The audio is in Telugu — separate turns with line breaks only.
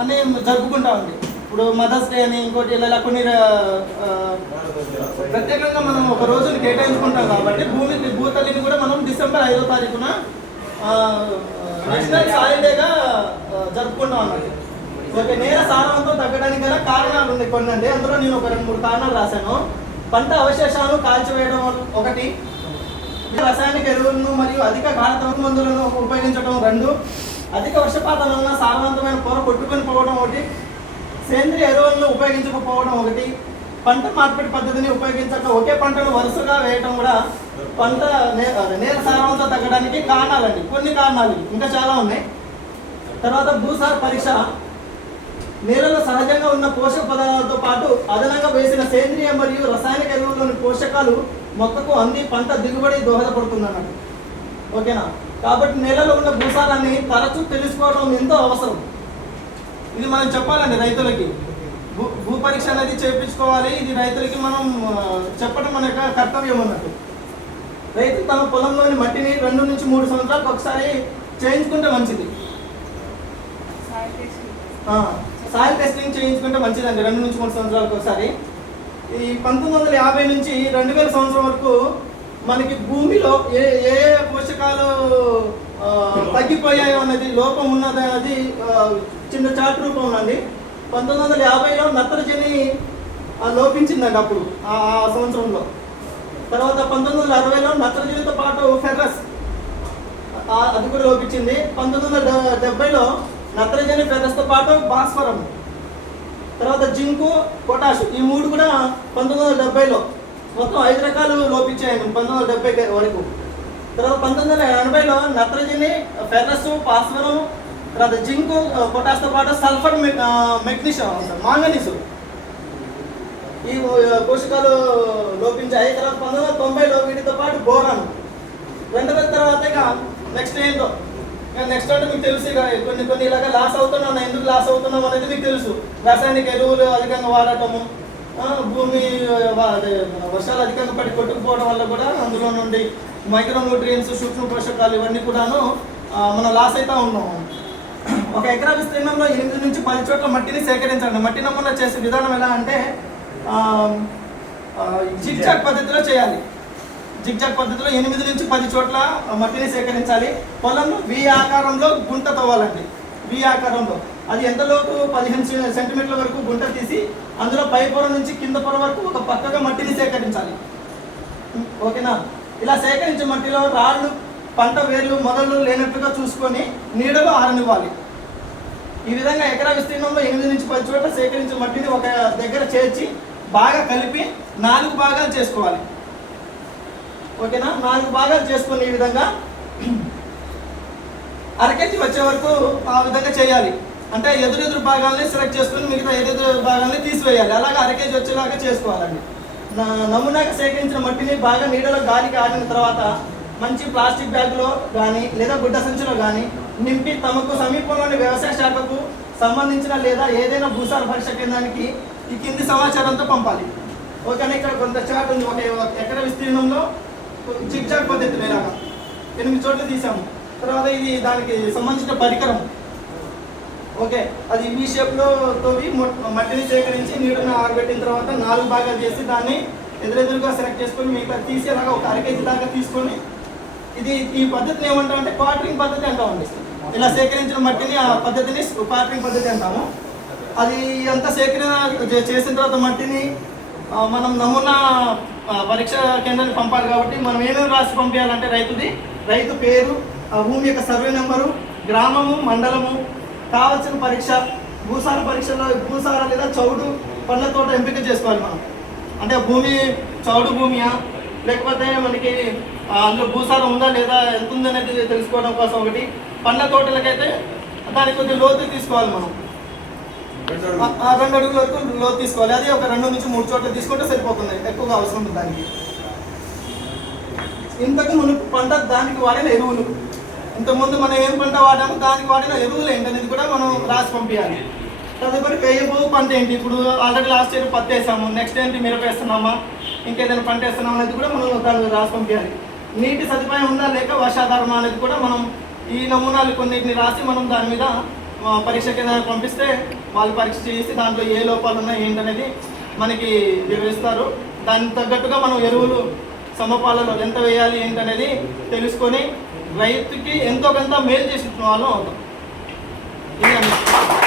అని జరుపుకుంటామండి ఇప్పుడు మదర్స్ డే అని ఇంకోటి ఇలా కొన్ని ప్రత్యేకంగా మనం ఒక రోజుని కేటాయించుకుంటాం కాబట్టి భూమి భూతల్లిని కూడా మనం డిసెంబర్ ఐదో తారీఖున నేషనల్ సాయిల్ జరుపుకుంటాం అన్నట్టు ఓకే నేల సారవంతం తగ్గడానికి గల కారణాలు ఉన్నాయి కొన్ని అండి అందులో నేను ఒక రెండు మూడు కారణాలు రాశాను. పంట అవశేషాలు కాల్చివేయడం ఒకటి. రసాయనిక ఎరువులను మరియు అధిక ఘాతక మందులను ఉపయోగించడం రెండు. అధిక వర్షపాతం వలన సారవంతమైన కొట్టుకొని పోవడం ఒకటి సేంద్రియ ఎరువులను ఉపయోగించకపోవడం ఒకటి పంట మార్పిడి పద్ధతిని ఉపయోగించక ఒకే పంటను వరుసగా వేయటం కూడా పంట నేల సారవంతం తగ్గడానికి కారణాలండి. కొన్ని కారణాలు ఇంకా చాలా ఉన్నాయి. తర్వాత భూసార పరీక్ష. నేలలో సహజంగా ఉన్న పోషక పదార్థాలతో పాటు అదనంగా వేసిన సేంద్రియ మరియు రసాయనిక ఎరువుల్లోని పోషకాలు మొక్కకు అంది పంట దిగుబడి దోహదపడుతుంది అన్నట్టు ఓకేనా? కాబట్టి నేలలో ఉన్న భూసారాన్ని తరచూ తెలుసుకోవడం ఎంతో అవసరం. ఇది మనం చెప్పాలండి రైతులకి. భూ భూ పరీక్ష అనేది చేయించుకోవాలి ఇది రైతులకి మనం చెప్పడం మన యొక్క కర్తవ్యం అన్నట్టు. రైతు తమ పొలంలోని మట్టిని రెండు నుంచి మూడు సంవత్సరాలకు ఒకసారి చేయించుకుంటే మంచిది. సాయిల్ టెస్టింగ్ చేయించుకుంటే మంచిదండి. రెండు నుంచి మూడు సంవత్సరాలకు ఒకసారి. ఈ పంతొమ్మిది వందల యాభై నుంచి రెండు వేల సంవత్సరం వరకు మనకి భూమిలో ఏ ఏ పోషకాలు తగ్గిపోయాయి అనేది లోపం ఉన్నది అనేది చిన్న చాట్ రూపం అండి. పంతొమ్మిది వందల యాభైలో నత్రజని లోపించిందండి అప్పుడు ఆ సంవత్సరంలో. తర్వాత పంతొమ్మిది వందల అరవైలో నత్రజనితో పాటు ఫెర్రస్ అది కూడా లోపించింది. పంతొమ్మిది వందల డెబ్బైలో నత్రజని ఫెర్రస్తో పాటు భాస్వరం తర్వాత జింకు పొటాష్ ఈ మూడు కూడా పంతొమ్మిది వందల డెబ్బైలో మొత్తం ఐదు రకాలు లోపించాయండి పంతొమ్మిది వందల డెబ్బై వరకు. తర్వాత పంతొమ్మిది వందల ఎనభైలో నత్రజని ఫెర్రస్ పాస్వరం తర్వాత జింకు పొటాస్తో పాటు సల్ఫర్ మెగ్నీషియం మాంగనీసు. ఈ పోషకాలు లోపించాయి. తర్వాత పంతొమ్మిది వందల తొంభైలో వీటితో పాటు బోరాను. రెండు తర్వాత ఇక నెక్స్ట్ ఏంటో? నెక్స్ట్ అంటే మీకు తెలుసు ఇక కొన్ని కొన్ని ఇలాగ లాస్ అవుతున్నాం ఎందుకు లాస్ అవుతున్నాం అనేది మీకు తెలుసు. రాసాయనిక ఎరువులు అధికంగా వాడటము భూమి అదే, వర్షాలు అధికంగా పడి కొట్టుకుపోవడం వల్ల కూడా అందులో నుండి మైక్రో న్యూట్రియన్స్ సూక్ష్మ పోషకాలు ఇవన్నీ కూడాను మనం లాస్ అయితే ఉన్నాం. ఒక ఎకరా విస్తీర్ణంలో ఎనిమిది నుంచి పది చోట్ల మట్టిని సేకరించండి మట్టి నమూనా చేసే విధానం ఎలా అంటే జిగ్జాగ్ పద్ధతిలో చేయాలి. జిగ్జాగ్ పద్ధతిలో ఎనిమిది నుంచి పది చోట్ల మట్టిని సేకరించాలి. పొలంలో వి ఆకారంలో గుంట తవ్వాలండి. వి ఆకారంలో. అది ఎంత లోతు పదిహేను సెంటీమీటర్ల వరకు గుంట తీసి అందులో పై పొర నుంచి కింద పొర వరకు ఒక పక్కగా మట్టిని సేకరించాలి. ఓకేనా? ఇలా సేకరించిన మట్టిలో రాళ్ళు పంట వేర్లు మొదలు లేనట్టుగా చూసుకొని నీడలో ఆరనివ్వాలి. ఈ విధంగా ఎకరా విస్తీర్ణంలో ఎనిమిది నుంచి పది చోట్ల సేకరించిన మట్టిని ఒక దగ్గర చేర్చి బాగా కలిపి నాలుగు భాగాలు చేసుకోవాలి. ఓకేనా? నాలుగు భాగాలు చేసుకుని ఈ విధంగా అరకేజీ వచ్చే వరకు ఆ విధంగా చేయాలి. అంటే ఎదురెదురు భాగాల్ని సెలెక్ట్ చేసుకుని మిగతా ఎదురెదురు భాగాల్ని తీసివేయాలి. అలాగే అరకేజీ వచ్చేలాగా చేసుకోవాలండి. నమూనాగా సేకరించిన మట్టిని బాగా నీడలో గాలికి ఆడిన తర్వాత మంచి ప్లాస్టిక్ బ్యాగ్లో కానీ లేదా గుడ్డ సంచిలో కానీ నింపి తమకు సమీపంలోని వ్యవసాయ శాఖకు సంబంధించిన లేదా ఏదైనా భూసార పరీక్ష కేంద్రానికి ఈ కింది సమాచారంతో పంపాలి. ఓకేనా? ఇక్కడ కొంత చాట్ ఉంది. ఒక ఎకర విస్తీర్ణంలో జిగ్జాగ్ పద్ధతి ఇలాగా ఎనిమిది చోట్ల తీసాము. తర్వాత ఇది దానికి సంబంధించిన పరికరం. ఓకే అది ఈ షేప్లో తోవి మట్టిని సేకరించి నీటిని ఆరబెట్టిన తర్వాత నాలుగు భాగాలు చేసి దాన్ని ఎదురెదురుగా సెలెక్ట్ చేసుకొని మిగతా తీసేలాగా ఒక అరకేజీ దాకా తీసుకొని ఇది ఈ పద్ధతిని ఏమంటా అంటే క్వార్టరింగ్ పద్ధతి అంటామండి ఇలా సేకరించిన మట్టిని ఆ పద్ధతిని క్వార్టరింగ్ పద్ధతి అంటాము. అది అంతా సేకరణ చేసిన తర్వాత మట్టిని మనం నమూనా పరీక్ష కేంద్రానికి పంపాలి కాబట్టి మనం ఏమేమి రాసి పంపించాలంటే రైతుది రైతు పేరు ఆ భూమి యొక్క సర్వే నెంబరు గ్రామము మండలము కావలసిన పరీక్ష భూసార పరీక్షలో భూసార లేదా చౌడు పండ్ల తోట ఎంపిక చేసుకోవాలి మనం. అంటే భూమి చౌడు భూమియా? లేకపోతే మనకి అందులో భూసారం ఉందా లేదా ఎంత ఉందనేది తెలుసుకోవడం కోసం ఒకటి. పండ్ల తోటలకైతే దానికి కొంచెం లోతు తీసుకోవాలి మనం. ఆ- రెండు అడుగుల వరకు లోతు తీసుకోవాలి. అది ఒక రెండు నుంచి మూడు చోట్ల తీసుకుంటే సరిపోతుంది. ఎక్కువగా అవసరం ఉంది దానికి ఇంతకు మునుపు పంట దానికి వాడిన ఎరువులు. ఇంతకుముందు మనం ఏం పంట వాడామో దానికి వాడిన ఎరువులు ఏంటి అనేది కూడా మనం రాసి పంపించాలి తదుపరి వేయబో పంట ఏంటి? ఇప్పుడు ఆల్రెడీ లాస్ట్ ఇయర్ పత్తి వేసాము. నెక్స్ట్ ఏంటి? మిరప వేస్తున్నామా? ఇంకేదైనా పంట వేస్తున్నామా అనేది కూడా మనం దాన్ని రాసి పంపించాలి నీటి సదుపాయం ఉందా లేక వర్షాధారమా అనేది కూడా మనం ఈ నమూనాలు కొన్నిటిని రాసి మనం దాని మీద పరీక్ష కేంద్రానికి పంపిస్తే వాళ్ళు పరీక్ష చేసి దాంట్లో ఏ లోపాలు ఉన్నాయి ఏంటనేది మనకి వివరిస్తారు. దానికి తగ్గట్టుగా మనం ఎరువులు సమపాలలో ఎంత వేయాలి ఏంటనేది తెలుసుకొని రైతుకి ఎంతో కొంత మేలు చేసిన వాళ్ళం అవుతాం. ఇది